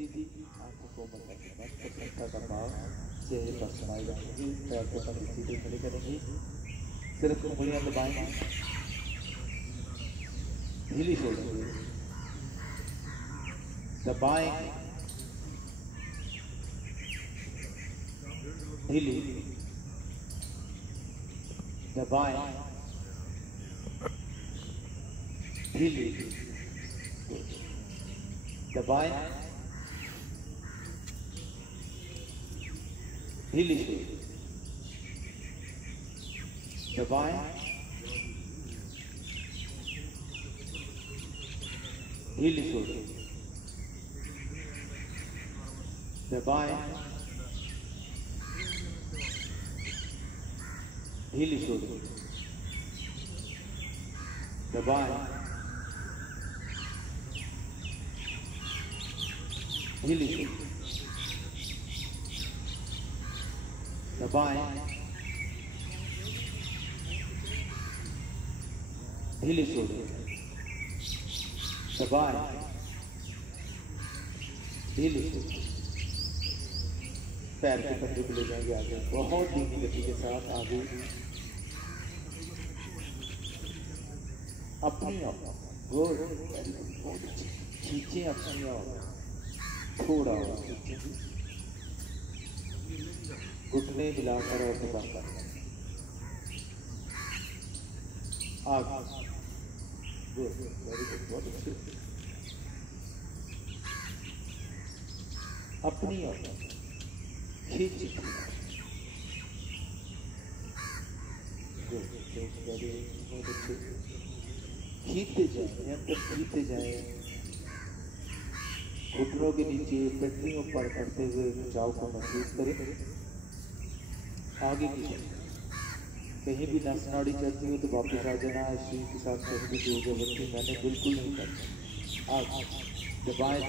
सीधी आंखों को बंद करके बस प्रसन्नता का भाव चेहरे पर स्माइल रखेंगे, पैर को कंधे सीधे खड़े करेंगे, सिर्फ उंगलियां दबाएंगे, ढीली छोड़ेंगे, दबाएंगे, ढीली, दबाएं, ढीली, दबाएं, ढीली छोड़ें, दबाएं, ढीली छोड़ें, दबाएं, ढीली छोड़ें, दबाएं, ढीली छोड़ें, दबाएं, ढीली छोड़ें, दबाएं, ढीली छोड़ें। पैर के कंधे को ले जाएंगे आगे, बहुत धीमी गति के साथ आगे, अपनी ओर, गुड, बहुत अच्छी, खींचे अपनी ओर, थोड़ा और खींचे, घुटने मिलाकर और दबाकर आगे, गुड, वेरी गुड, बहुत अच्छी, अपनी ओर खींचे, बहुत अच्छे, खींचते जाए, निरंतर खींचते जाए, घुटनों के नीचे पटरियों पर करते हुए खिंचाव को महसूस करें, आगे की कहीं भी नस नाड़ी चलती हो तो वापस आ जाना, शरीर के साथ कहने की जबरदस्ती मैंने बिल्कुल नहीं करना, आगे दबाएं,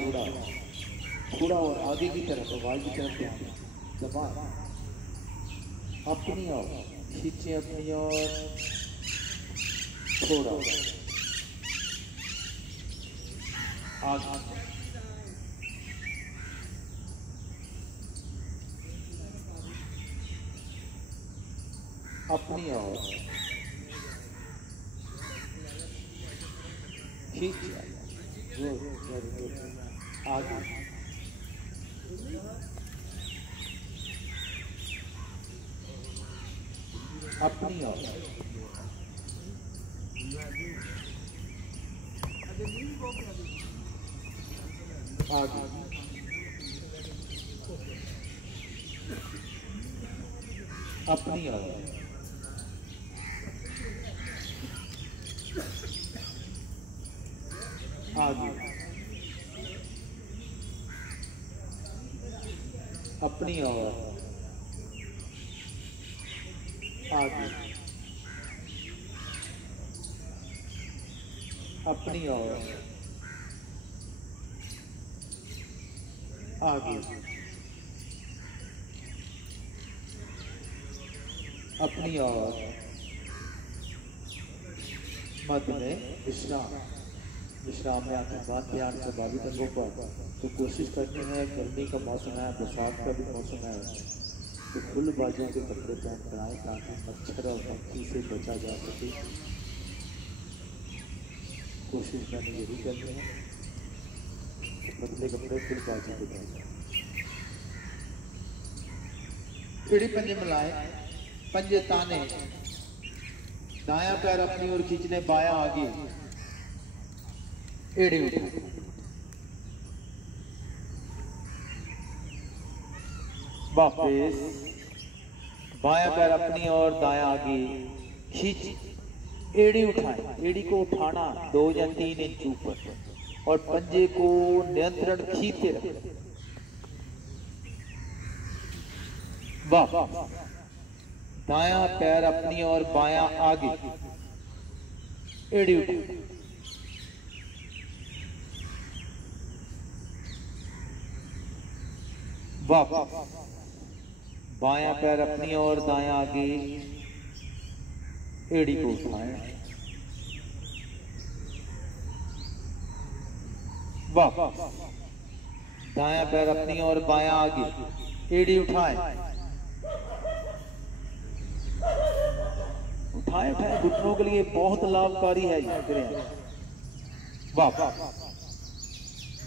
थोड़ा और आगे की तरफ, आवाज की तरफ ध्यान, दबाएं, अपनी ओर खींचे, अपनी ओर, थोड़ा आगे, अपनी ओर खींचे, आगे, अपनी ओर, आगे, अपनी ओर, आगे, अपनी ओर, आगे, अपनी ओर, आगे, अपनी ओर, मध्य में विश्राम, विश्राम में आकर बाद ध्यान प्रभावित अंगों पर, तो कोशिश करनी है, गर्मी का मौसम है, बरसात का भी मौसम है, तो फुल बाजू के कपड़े पहन कर आए ताकि मच्छर और मक्खी से बचा जा सके। कोशिश मैंने यही करनी है, पतले कपड़े फुल बाजू के पहन, एड़ी पंजे मिलाए, पंजे ताने, दायां पैर अपनी ओर खींचने, बायां आगे, एड़ी उठाए, वापस बायां पैर अपनी ओर, दायां आगे खींच, एड़ी उठाए, एड़ी को उठाना 2 या 3 इंच ऊपर और पंजे को नियंत्रण खींचते रखें, वाह, दायां पैर अपनी ओर, बायां आगे, एड़ी उठाए, वाह, बायां पैर अपनी ओर, दायां आगे, एड़ी को उठाएं, वाह, दायां पैर अपनी और बायां आगे, एड़ी उठाएं, उठाएं उठाएं, घुटनों के लिए बहुत लाभकारी है ये। वाह,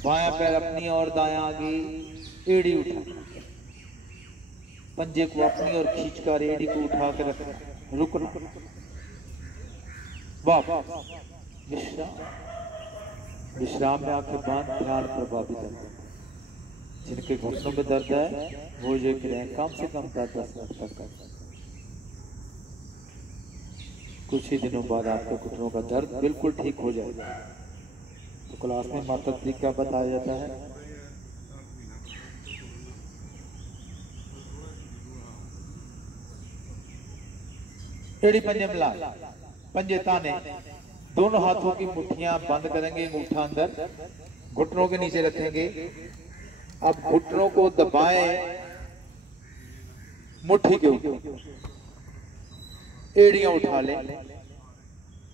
बायां पैर अपनी और दायां आगे, एड़ी उठाएं, पंजे को अपनी और खींचकर एड़ी को उठा कर रखना, रुकना। वाह, विश्राम, विश्राम में आंखें बंद, ध्यान प्रभावित है। जिनके घुटनों में दर्द है वो ये करें कम से कम 10 मिनट तक। कुछ ही दिनों बाद आपके घुटनों का दर्द बिल्कुल ठीक हो जाएगा। तो क्लास में मात्र तरीका बताया जाता है। एड़ी पंजे मिला, पंजे ताने, दोनों हाथों की मुट्ठियां बंद करेंगे, अंगूठा अंदर, घुटनों के नीचे रखेंगे। अब घुटनों को दबाएं मुट्ठी के ऊपर, एड़ियां उठा लें,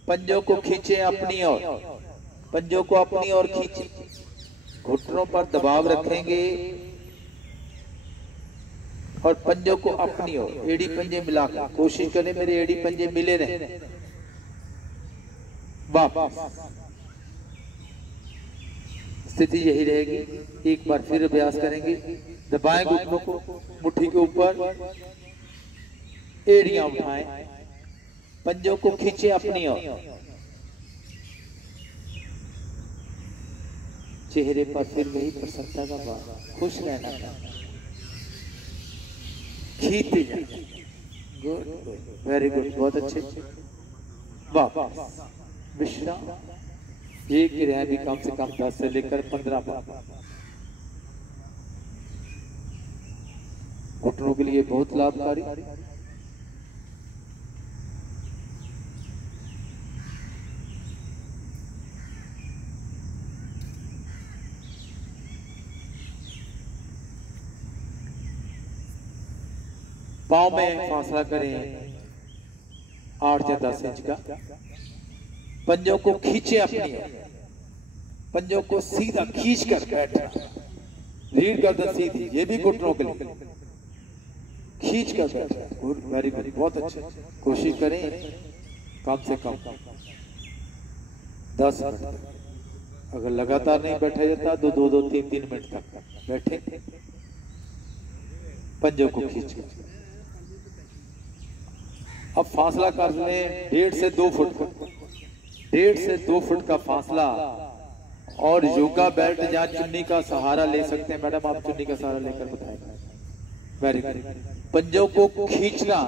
पंजों को खींचे अपनी ओर, पंजों को अपनी ओर खींचे, घुटनों पर दबाव रखेंगे और पंजों को अपनी ओर, एड़ी पंजे मिलाकर कोशिश करें मेरे एड़ी पंजे मिले रहे। वापस स्थिति यही रहेगी। एक बार फिर अभ्यास करेंगे। दबाएं घुटनों को मुट्ठी के ऊपर, एड़ियां उठाएं, पंजों को खींचे अपनी ओर, चेहरे पर फिर वही प्रसन्नता का भाव, खुश रहना था, खींचते जाए। गुड, वेरी गुड, बहुत अच्छे। वाह, विश्राम, एक क्रिया भी कम से कम 10 से लेकर 15 बार। घुटनों के लिए बहुत लाभकारी। पांव में फासला करें 8 या 10 इंच का, पंजों को खींचे अपनी, पंजों को सीधा खींच कर बैठना, रीढ़ गर्दन सीधी, ये भी घुटनों के लिए, खींच कर बैठना। गुड, वेरी गुड, बहुत अच्छा। कोशिश करें कम से कम 10 मिनट। अगर लगातार नहीं बैठा जाता तो 2-2, 3-3 मिनट तक बैठे, पंजों को खींच कर। अब फासला कर लें 1.5 से 2 फुट का, 1.5 से 2 फुट का फासला। और योगा बेल्ट या चुन्नी का सहारा ले सकते हैं। मैडम आप चुन्नी का सहारा लेकर बताएंगे। Very good. पंजों को खींचना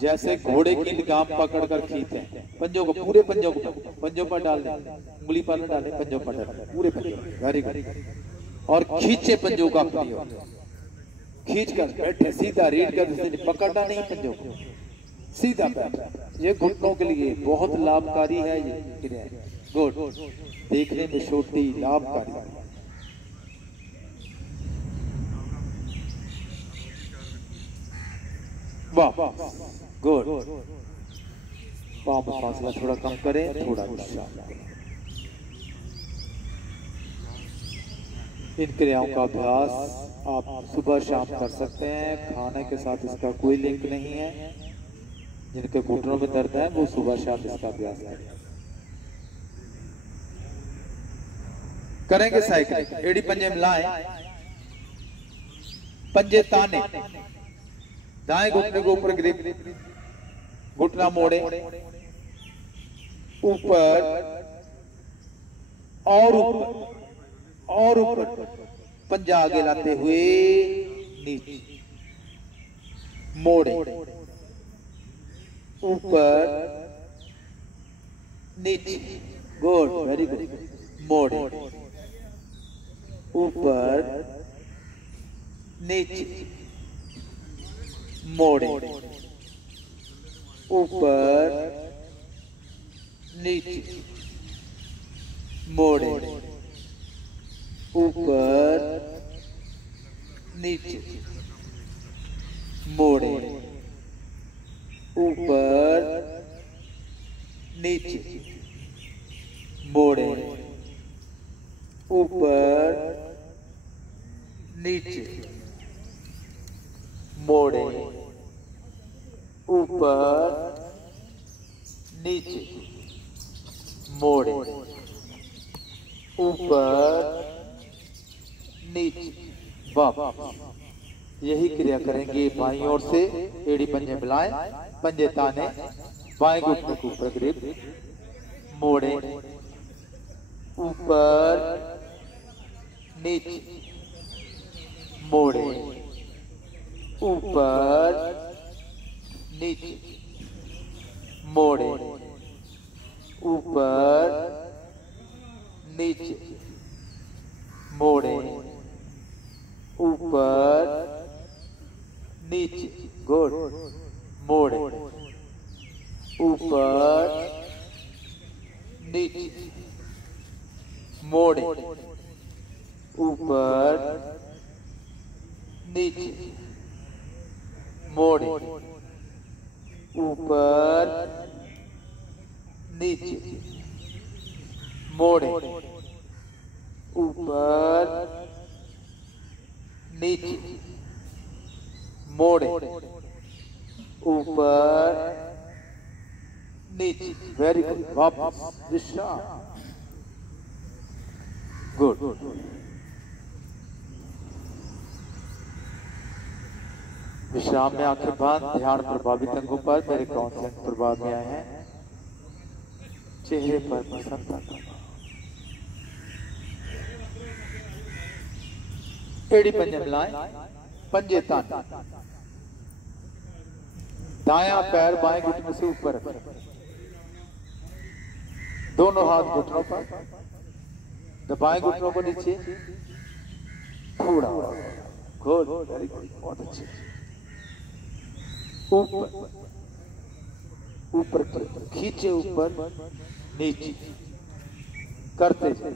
जैसे घोड़े की लगाम पकड़कर खींचते हैं। पंजों को, पूरे पंजों को पंजों पर डाल दें, उंगली पर न डालें, पंजों पर डालें, पूरे पंजों। Very good. और खींचे पंजों का अपनी ओर, खींच कर बैठे सीधा, रीढ़ कर पकड़ना नहीं, पंजों को सीधा बैठ। ये घुटनों के लिए बहुत लाभकारी है ये क्रिया। गुड, देखने में छोटी, लाभकारी। वाह, गुड। पांव में फासला थोड़ा कम करें, थोड़ा विश्राम। इन क्रियाओं का अभ्यास आप सुबह शाम कर सकते हैं। खाने के साथ इसका कोई लिंक नहीं है। जिनके घुटनों में दर्द है वो सुबह शाम इसका अभ्यास करेंगे। साइकिल, एड़ी पंजे मिलाएं, पंजे ताने, दाएं घुटने को ऊपर ग्रिप, घुटना मोड़े, ऊपर और ऊपर और ऊपर, पंजा आगे लाते हुए नीचे, मोड़े, ऊपर नीचे। Good, very good. मोड़े, ऊपर नीचे, मोड़े, ऊपर नीचे, मोड़े, ऊपर नीचे, मोड़े, ऊपर नीचे, मोड़े, ऊपर नीचे, मोड़े, ऊपर, नीचे, मोड़े, ऊपर, नीचे, वापस। यही क्रिया करेंगे बाईं ओर से। एड़ी पंजे मिलाएं, पंजे ताने, बाएं घुटने को ऊपर ग्रिप, मोड़े, ऊपर, नीचे, मोड़े, ऊपर, नीचे, मोड़े, ऊपर, नीचे, मोड़े, ऊपर, नीचे, गुड, मोड़े, ऊपर, नीचे, मोड़े, ऊपर, नीचे, मोड़े, ऊपर, नीचे, मोड़े, ऊपर, नीचे, मोड़े, ऊपर, नीचे। Very good. वापस विश्राम। गुड। विश्राम में आंखें बंद, ध्यान प्रभावित अंगों पर। मेरे कौन से अंग प्रभाव में आए हैं? चेहरे पर प्रसन्नता का। एड़ी पंजे मिलाएं, पंजे ताने, दायां पैर बाएं घुटने से ऊपर रखें, दोनों हाथ घुटनों पर, बाएं घुटनों को नीचे, थोड़ा गुड, वेरी गुड, बहुत अच्छे। ऊपर, ऊपर खींचे, ऊपर, नीचे करते जाए।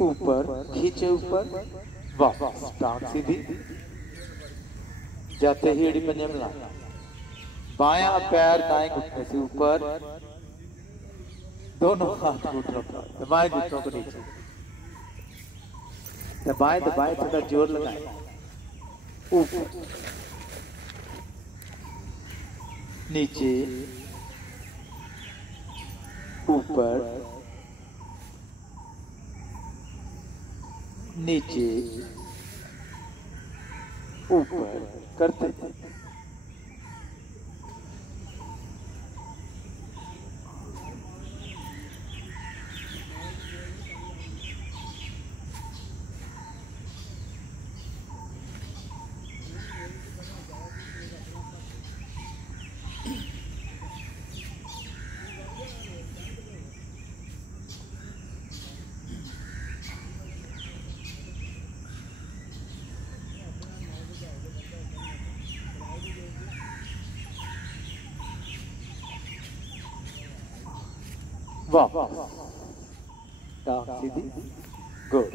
ऊपर खींचे, ऊपर, वापस टांग सीधी, जाते ही एड़ी पंजे मिला, बायां पैर दाएं घुटने से ऊपर, दोनों हाथ घुटनों पर, दबाए घुटनों को नीचे, दबाए दबाए थोड़ा जोर लगाए, ऊपर, नीचे, ऊपर, नीचे, ऊपर करते थे। वाह, टांग सीधी, गुड,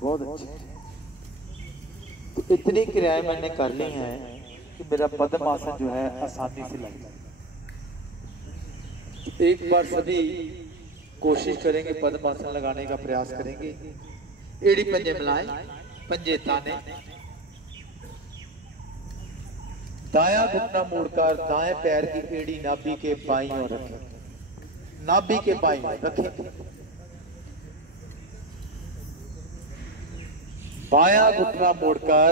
बहुत अच्छी। तो इतनी क्रियाएं मैंने कर ली हैं कि मेरा पद्मासन जो है आसानी से लग जाए। तो एक बार सभी कोशिश करेंगे, पद्मासन लगाने का प्रयास करेंगे। एड़ी पंजे मिलाएं, पंजे ताने, दायां घुटना मोड़कर दाएं पैर की एड़ी नाभि के बाईं ओर रखें, नाभि के बाईं ओर रखें, बायां घुटना मोड़कर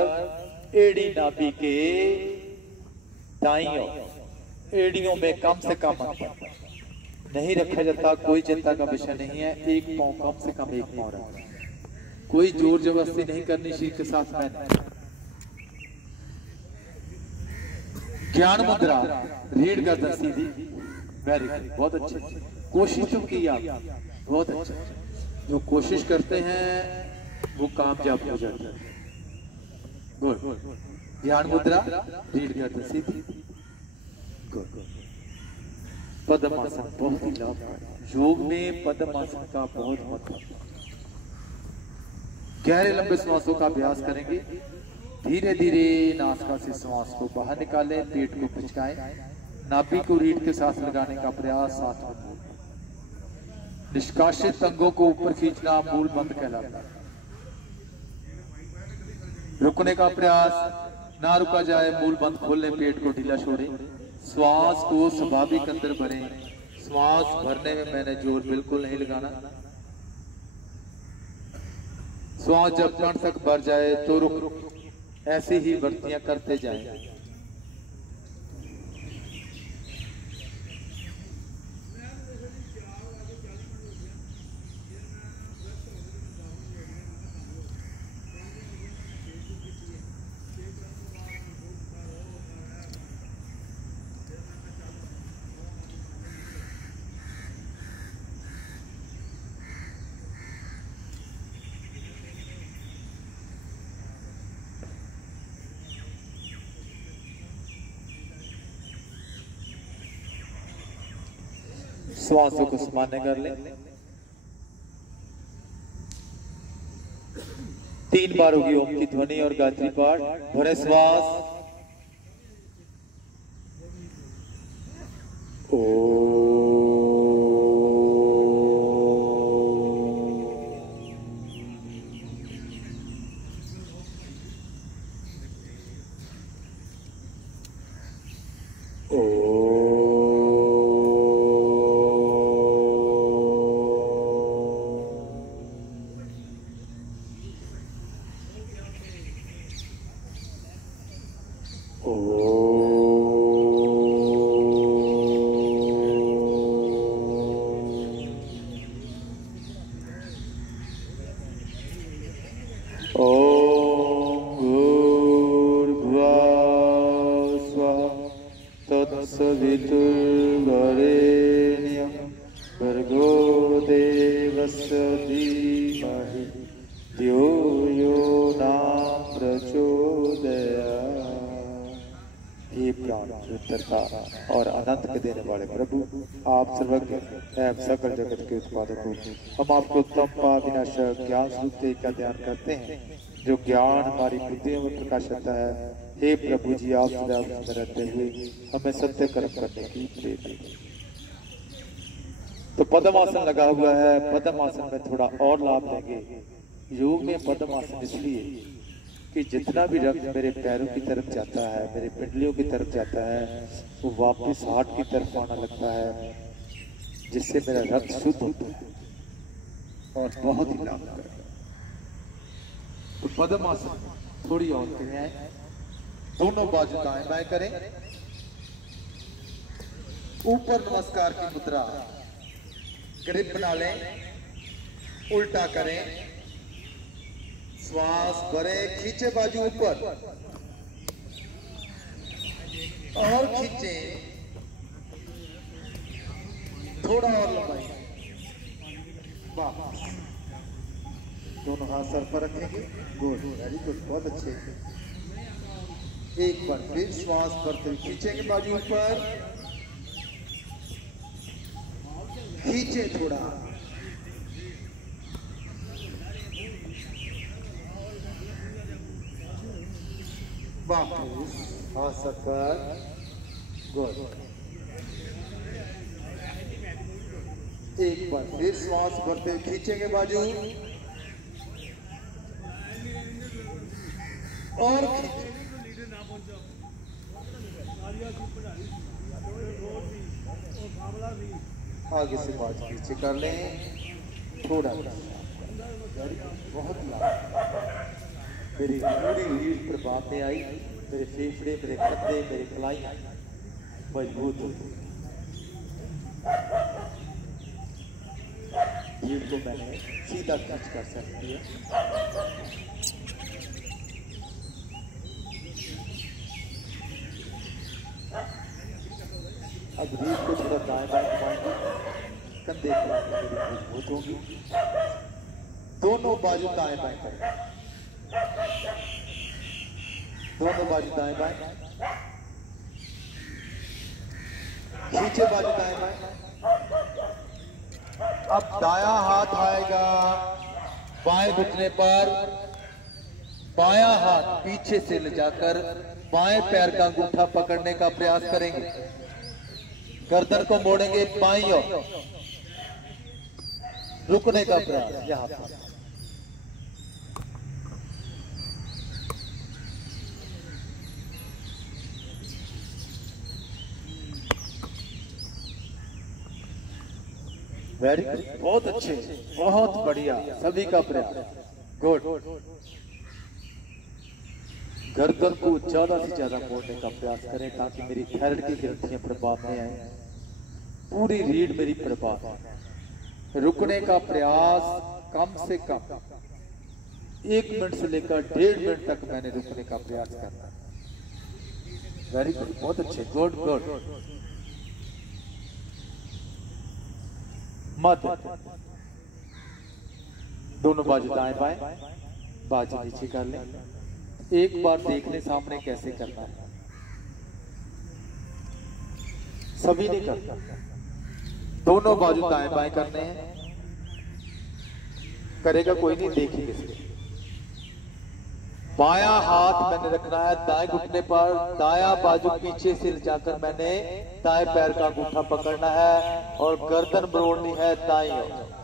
एड़ी नाभि के दाईं ओर, एड़ियों में कम से कम अंतर नहीं रखा जाता, कोई चिंता का विषय नहीं है। एक पांव कम से कम, एक पांव रखना, कोई जोर जबरदस्ती नहीं करनी शरीर के साथ। मैंने ज्ञान मुद्रा, रीढ़ गर्दन सीधी, वेरी गुड, बहुत अच्छे, कोशिश तो की आप, बहुत अच्छा। जो कोशिश करते हैं वो कामयाब हो जाते हैं। गुड, ध्यान मुद्रा रीड करते सीधी। गुड, पद्मासन बहुत ही लाभदायक। योग में पद्मासन का बहुत महत्व। गहरे लंबे श्वासों का अभ्यास करेंगे। धीरे धीरे नासिका से श्वास को बाहर निकालें, पेट को पिचकाएं, नाभि को रीढ़ के साथ लगाने का प्रयास, साथ में निष्कासित अंगों को ऊपर खींचना मूल बंद कहलाता है। रुकने का प्रयास ना रुका जाए, मूल बंद खोलें, पेट को ढीला छोड़ें, श्वास को स्वाभाविक अंदर भरें। श्वास भरने में मैंने जोर बिल्कुल नहीं लगाना। श्वास जब कण तक भर जाए तो रुक, ऐसे ही वृत्तियां करते जाएं। श्वासों को सामान्य कर लें। 3 बार होगी ओम की ध्वनि और गायत्री पाठ। भरे श्वास, ओ और अनंत के देने वाले प्रभु, आप सर्वज्ञ एवं सकल जगत के उत्पादक हो। हम आपको उत्तम पाप विनाशक ज्ञान स्वरूप तेज का ध्यान करते हैं, जो ज्ञान हमारी बुद्धियों में प्रकाशित है। हे प्रभु जी, आप सदा में रहते हुए हमें सत्य कर्म करने की प्रेरणा। तो पद्मासन लगा हुआ है। पद्मासन में थोड़ा और लाभ लेंगे। योग में पद्मासन इसलिए कि जितना भी रक्त मेरे पैरों की तरफ जाता है, मेरे पिंडलियों की तरफ जाता है, वो वापस हार्ट की तरफ आना लगता है, जिससे मेरा रक्त शुद्ध होता है और बहुत ही लाभदायक। तो पद्मासन थोड़ी और क्रियाएं, दोनों बाजू दाएं बाएं करें। ऊपर नमस्कार की मुद्रा, ग्रिप बना लें, उल्टा करें, श्वास भरे, खींचे बाजू ऊपर और खींचे, थोड़ा और लंबाई, वापस। दोनों हाथ सर पर रखेंगे। गुड, वेरी गुड, बहुत अच्छे। एक बार फिर श्वास भरते खींचेंगे बाजू ऊपर, खींचे थोड़ा, वापस हाथ सर पर। गुड, एक बार फिर श्वास भरते खींचेंगे बाजू और आगे से बाजू पीछे कर लें, थोड़ा बहुत मेरी पूरी रीढ़ प्रभाव में आई। मेरे फेफड़े, मेरे कंधे, मेरे कलाई मजबूत होते। रीढ़ को मैंने सीधा खींच कर सकती है। अब रीढ़ को थोड़ा दाएं बाएं घुमाएंगे, कंधे की मजबूत होगी। दोनों बाजू दाएं बाएं करें, दोनों बाजू दाएं बाएं, खींचे बाजू दाएं बाएं। अब दायां हाथ आएगा बाएं घुटने पर, बायां हाथ पीछे से ले जाकर बाएं पैर का अंगूठा पकड़ने का प्रयास करेंगे। गर्दन को मोड़ेंगे बाईं ओर, रुकने का प्रयास यहां पर। वेरी गुड, बहुत अच्छे, बहुत बढ़िया, सभी का प्रयास। गुड। गर्दन को ज्यादा से ज्यादा मोड़ने का प्रयास करें ताकि मेरी थायराइड की ग्रंथियां प्रभाव में आए, पूरी रीढ़ मेरी प्रभाव है। रुकने का प्रयास कम से कम 1 मिनट से लेकर 1.5 मिनट तक मैंने रुकने का प्रयास करना। वेरी गुड, बहुत अच्छे, गुड गुड। मध्य, दोनों बाजू दाएं बाएं, बाजू नीचे कर लें। एक बार देख लें सामने कैसे करना है, सभी ने करना। दोनों बाजू दाएं बाएं करने हैं, करेगा कोई नहीं, देखेंगे। बायां हाथ मैंने रखना है दाएं घुटने पर, दायां बाजू पीछे से जाकर मैंने दाएं पैर का अंगूठा पकड़ना है और गर्दन मोड़नी है दाईं ओर।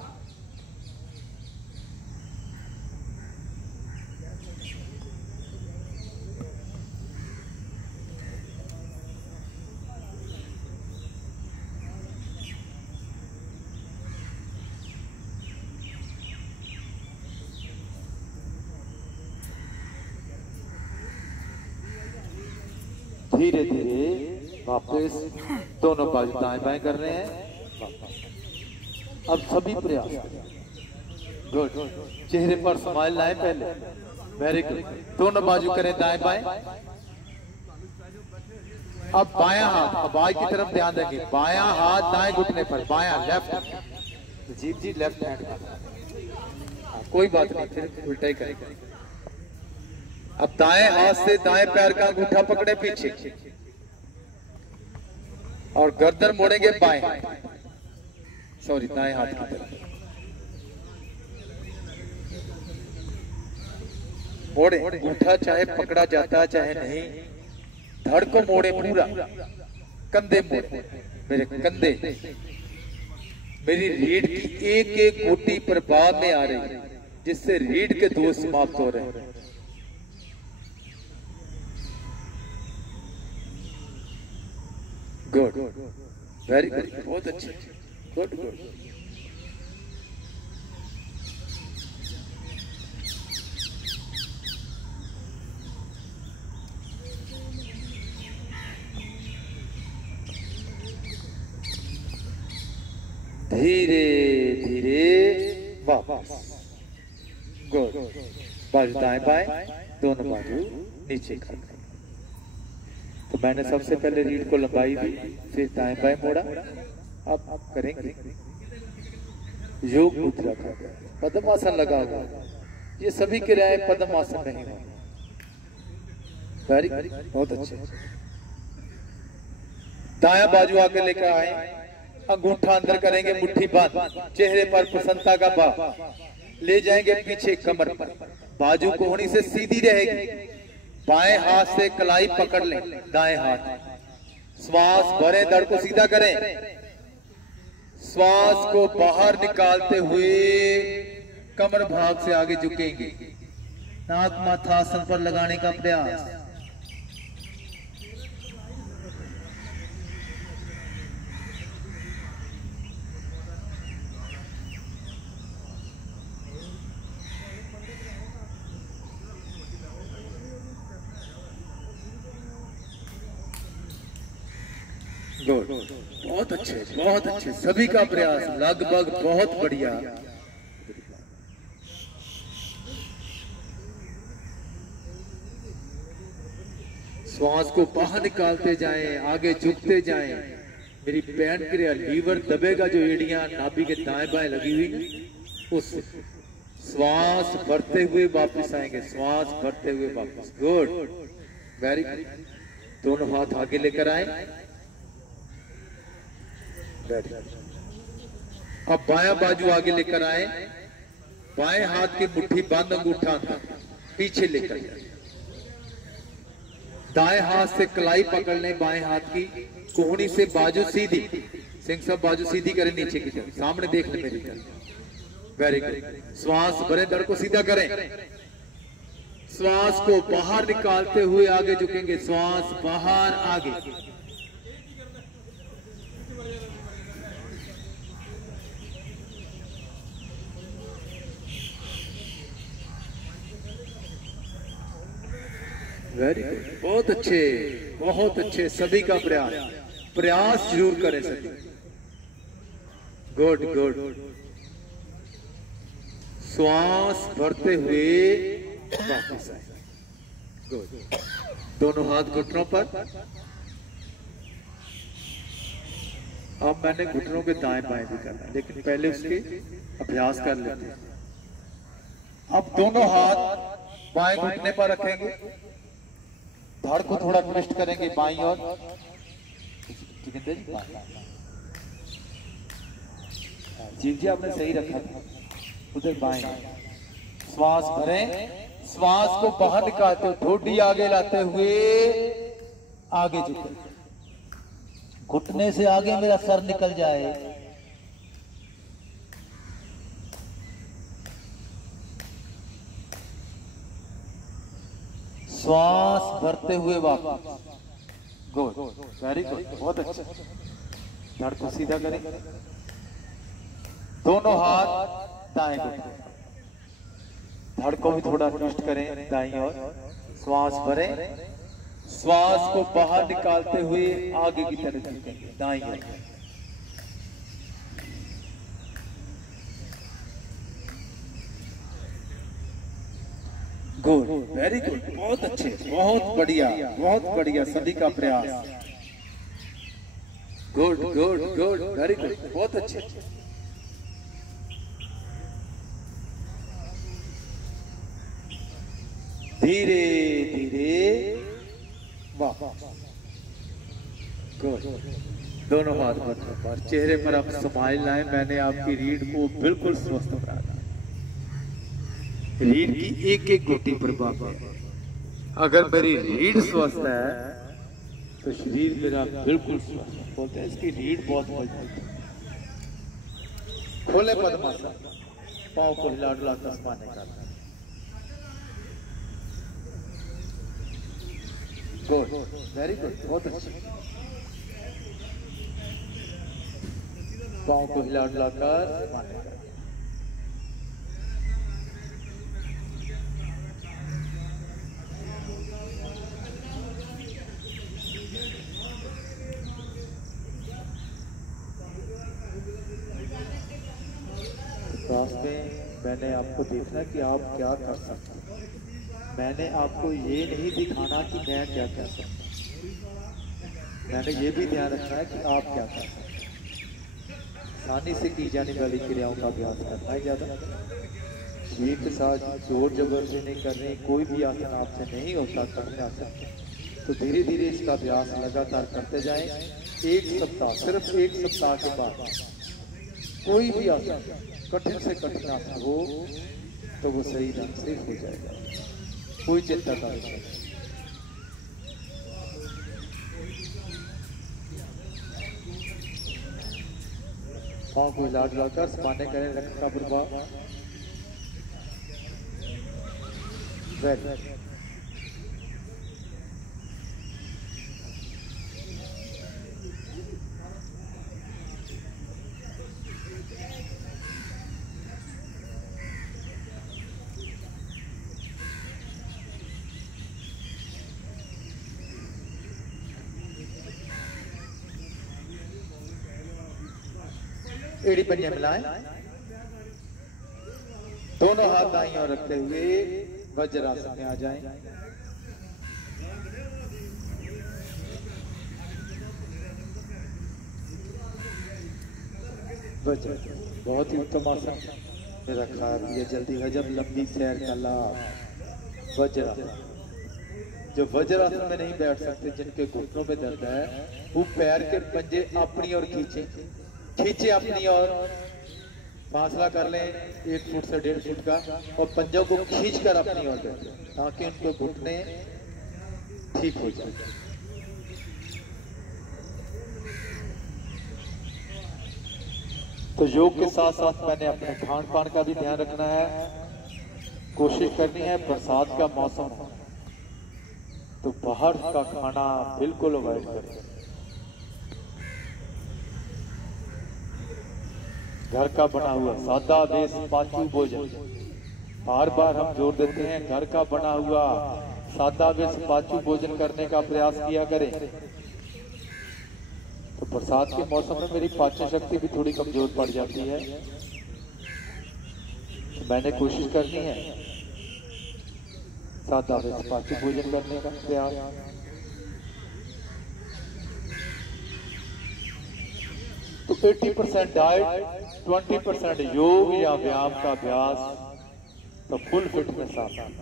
धीरे धीरे वापस दोनों बाजू दाएं बाएं कर रहे हैं। अब सभी प्रयास, गुड। चेहरे पर स्माइल लाए पहले, वेरी गुड। दोनों बाजू करें दाएं बाएं। अब बायां हाथ, अब बाएं की तरफ ध्यान देंगे। बायां हाथ दाएं घुटने पर, बायां लेफ्ट, जीव जी लेफ्ट हैंड का, कोई बात नहीं, फिर उल्टा ही करेंगे। अब दाएं हाथ से दाएं पैर का अंगूठा पकड़े पीछे और गर्दन मोड़ेंगे बाएं, सॉरी दाएं हाथ की तरफ मोड़े। अंगूठा चाहे पकड़ा जाता है चाहे नहीं, धड़ को मोड़े पूरा, कंधे मोड़े, मेरे कंधे, मेरी रीढ़ की एक एक गोटी प्रभाव में आ रही है, जिससे रीढ़ के दोष समाप्त हो रहे हैं। गुड, वेरी गुड, बहुत अच्छे, गुड गुड। धीरे धीरे वापस, गुड। बाजू दाएं बाएं, दोनों बाजू नीचे कर। तो मैंने सबसे पहले रीढ़ को लंबाई दी, फिर दाएं बाएं मोड़ा। अब करेंगे योग मुद्रा का पद्मासन लगा हुआ, ये सभी क्रियाएं पद्मासन नहीं हो। वेरी बहुत अच्छे। दायां बाजू आगे लेकर आए, अंगूठा अंदर करेंगे, मुट्ठी बंद, चेहरे पर प्रसन्नता का भाव, ले जाएंगे पीछे कमर पर, बाजू कोहनी से सीधी रहेगी। बाएं हाथ से कलाई पकड़ लें, दाएं हाथ, श्वास भरें, धड़ को सीधा करें, श्वास को बाहर निकालते हुए कमर भाग से आगे झुकेंगे, नाक माथा आसन पर लगाने का प्रयास। गुड, बहुत अच्छे, बहुत अच्छे, सभी का प्रयास लगभग बहुत बढ़िया। श्वास को बाहर निकालते जाएं, आगे झुकते जाएं, मेरी पैंट क्रिया लीवर दबेगा जो एड़ियां नाभि के दाएं बाएं लगी हुई ना, उससे श्वास भरते हुए वापस आएंगे, श्वास भरते हुए वापस। Good, very good. दोनों हाथ आगे लेकर आए, वेरी गुड। अब बायां बाजू आगे लेकर आए, बाएं हाथ की मुट्ठी बंद, अंगूठा अंदर पीछे लेकर जाए, दाएं हाथ से कलाई पकड़ लें, बाएं हाथ की कोहनी से बाजू सीधी, सिंह सब बाजू सीधी करें नीचे की तरफ, सामने देख ले मेरी तरफ, वेरी गुड। श्वास भरें, धड़ को सीधा करें, श्वास को बाहर निकालते हुए आगे झुकेंगे, श्वास बाहर आगे, वेरी गुड, बहुत अच्छे, बहुत अच्छे। सभी का प्रयास जरूर करें सभी। Good good. श्वास भरते हुए वापस आए, गुड। दोनों हाथ घुटनों पर। अब मैंने घुटनों के दाएं बाएं भी करना, लेकिन पहले उसके अभ्यास कर लेते हैं। अब दोनों हाथ बाएं घुटने पर रखेंगे, धड़ को थोड़ा ट्विस्ट करेंगे बाईं ओर, जी आपने सही रखा था, उधर बाएं। श्वास भरें, श्वास को बाहर निकालते हुए ठोडी आगे लाते हुए आगे झुके, घुटने से आगे मेरा सर निकल जाए, श्वास भरते हुए वापस। गुड, वेरी गुड, बहुत अच्छा। धड़ को सीधा करें, दोनों हाथ दाएं घुटने, धड़ को भी थोड़ा ट्विस्ट करें दाईं ओर। श्वास भरें, श्वास को बाहर निकालते हुए आगे की तरफ झुकेंगे, दाईं ओर। गुड, वेरी गुड, बहुत अच्छे, बहुत बढ़िया, बहुत बढ़िया। सभी का प्रयास। Good good good, very good, बहुत अच्छे। धीरे धीरे वाह, गुड। दोनों हाथ घुटनों पर, चेहरे पर आप स्माइल लाएं। मैंने आपकी रीढ़ को बिल्कुल स्वस्थ बना दिया, रीढ़ की एक एक गोटी पर बाबा। अगर मेरी रीढ़ स्वस्थ है तो शरीर मेरा बिल्कुल स्वस्थ है। बोलते हैं इसकी रीढ़ बहुत मजबूत है। खोले पद्मासन, पाँव को हिला डुला आसमाने का। गुड, वेरी गुड, बहुत अच्छा। पाँव को हिला डुला कर आसमाने का। में मैंने आपको देखना कि आप क्या कर सकते हैं। मैंने आपको ये नहीं दिखाना कि मैं क्या कर सकता हूँ, मैंने ये भी ध्यान रखना है कि आप क्या कर सकते हैं। आसानी से की जाने वाली क्रियाओं का अभ्यास करना है ज़्यादा। शरीर के साथ जोर जबरदस्ती नहीं करनी। कोई भी आसन आपसे नहीं होता करने आसन, तो धीरे धीरे इसका अभ्यास लगातार करते जाएं। एक सप्ताह, सिर्फ एक सप्ताह के बाद कोई भी आसन, कठिन से कठिन आसन हो तो वो सही ढंग से हो जाएगा। कोई चिंता का नहीं। पाँव को हिला डुलाकर समाने करें, रक्त का प्रभाव। एड़ी पंजे मिलाएं, दोनों हाथ दाईं ओर रखते हुए वज्रासन में आ जाएं। वज्र बहुत ही उत्तम आसन में रखा है। जल्दी हजम लंबी सैर का लाभ। वज्रासन, जो वज्रासन में नहीं बैठ सकते, जिनके घुटनों में दर्द है, वो पैर के पंजे अपनी ओर खींचे अपनी ओर, फासला कर लें 1 फुट से 1.5 फुट का, और पंजों को खींचकर अपनी ओर बैठे ताकि उनको घुटने ठीक हो जाए। तो योग के साथ साथ मैंने अपने खान पान का भी ध्यान रखना है। कोशिश करनी है, बरसात का मौसम हो तो बाहर का खाना बिल्कुल अवॉइड करें। घर का बना हुआ सादा बेस पाचू भोजन, बार बार हम जोर देते हैं, घर का बना हुआ सादा बेस पाचू भोजन करने का प्रयास किया करें। तो बरसात के मौसम में मेरी पाचन शक्ति भी थोड़ी कमजोर पड़ जाती है, तो मैंने कोशिश करनी है सादा बेस पाचू भोजन करने का प्रयास। तो 80% डाइट, 20% योग या व्यायाम का अभ्यास, तो फुल फिटनेस आता है।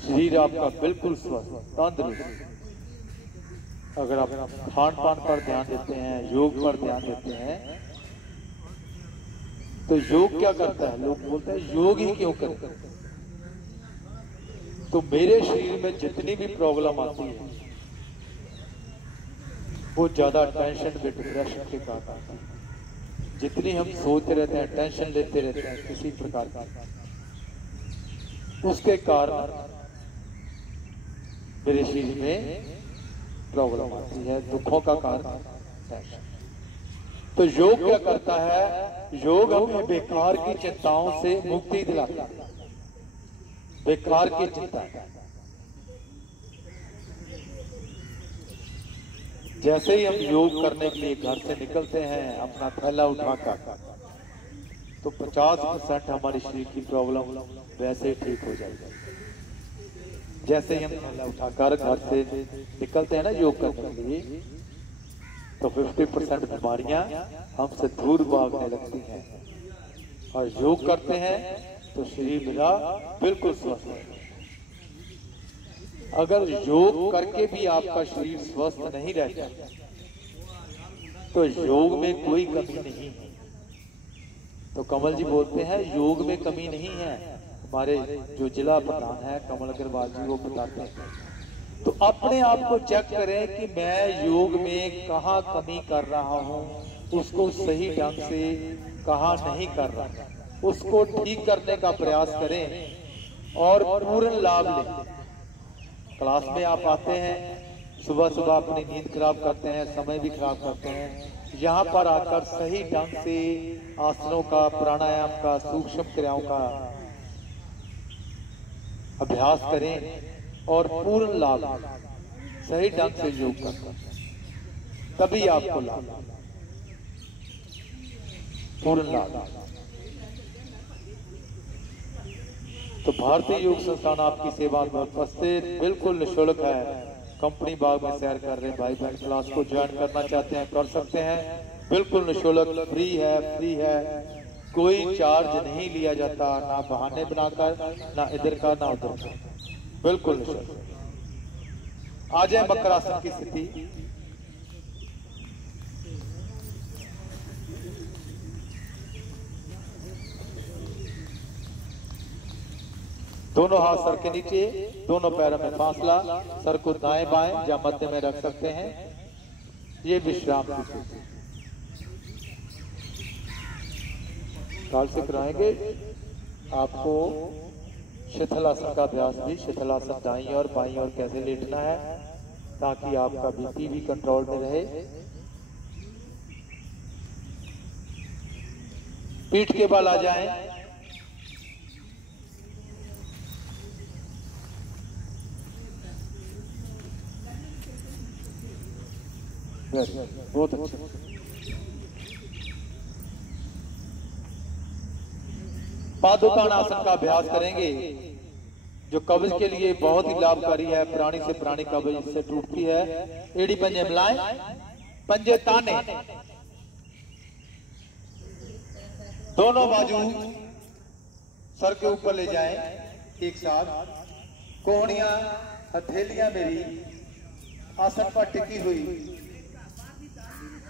शरीर आपका बिल्कुल स्वस्थ तंदुरुस्त। अगर आप खान पान पर ध्यान देते हैं, योग पर ध्यान देते हैं, तो योग क्या करता है? लोग बोलते हैं योग ही क्यों करते हैं? तो मेरे शरीर में जितनी भी प्रॉब्लम आती है वो ज्यादा टेंशन में, डिप्रेशन के कारण आती है। जितनी हम सोचते रहते हैं, टेंशन लेते रहते हैं किसी प्रकार का, उसके कारण मेरे शरीर में प्रॉब्लम आती है, दुखों का कारण टेंशन। तो योग क्या करता है? योग हमें बेकार की चिंताओं से मुक्ति दिलाता है। बेकार की चिंता, जैसे ही हम योग करने के लिए घर से निकलते हैं अपना थैला उठाकर, तो 50% हमारे शरीर की प्रॉब्लम वैसे ही ठीक हो जाएगी। जैसे ही हम थैला उठाकर घर से निकलते हैं ना योग करने के लिए, तो 50% बीमारियां हमसे दूर भागने लगती हैं। और योग करते हैं तो शरीर मेरा बिल्कुल स्वस्थ है। अगर योग करके भी आपका शरीर स्वस्थ नहीं रहता, तो योग में कोई कमी नहीं है। तो कमल जी बोलते हैं योग में कमी नहीं है। हमारे जो जिला प्रधान है कमल अग्रवाल जी, वो बताते हैं। तो अपने आप को चेक करें कि मैं योग में कहाँ कमी कर रहा हूँ, उसको सही ढंग से कहाँ नहीं कर रहा, उसको ठीक करने का प्रयास करें और पूर्ण लाभ लें। क्लास में आप आते हैं, सुबह सुबह अपनी नींद खराब करते हैं, समय भी खराब करते हैं। यहाँ पर आकर सही ढंग से आसनों का, प्राणायाम का, सूक्ष्म क्रियाओं का अभ्यास करें और पूर्ण लाभ, सही ढंग से योग करकर, तभी आपको लाभ, पूर्ण लाभ। तो भारतीय योग संस्थान आपकी सेवा में उपस्थित, बिल्कुल निःशुल्क है। कंपनी बाग में सैर कर रहे भाई बहन क्लास को ज्वाइन करना चाहते हैं, कर सकते हैं, बिल्कुल निःशुल्क, फ्री है। कोई चार्ज नहीं लिया जाता, ना बहाने बनाकर, ना इधर का ना उधर का, बिल्कुल निःशुल्क। आ जाए मकरासन की स्थिति। दोनों हाथ सर के नीचे, दोनों पैरों में फासला, सर को दाएं बाएं या मध्य में रख सकते हैं। ये विश्राम की स्थिति। काल से कराएंगे आपको शिथिलासन का अभ्यास भी। शिथिलासन दाईं और बाईं और कैसे लेटना है ताकि आपका बीपी भी कंट्रोल में रहे। पीठ के बल आ जाएं, बहुत अच्छा। पादुकाण आसन का अभ्यास करेंगे जो कब्ज के लिए बहुत ही लाभकारी है। प्राणी से प्राणी कब्ज इससे टूटती है। एड़ी पंजे मिलाएं, पंजे ताने, दोनों बाजू सर के ऊपर ले जाएं एक साथ। कोहनियां हथेलियां मेरी आसन पर टिकी हुई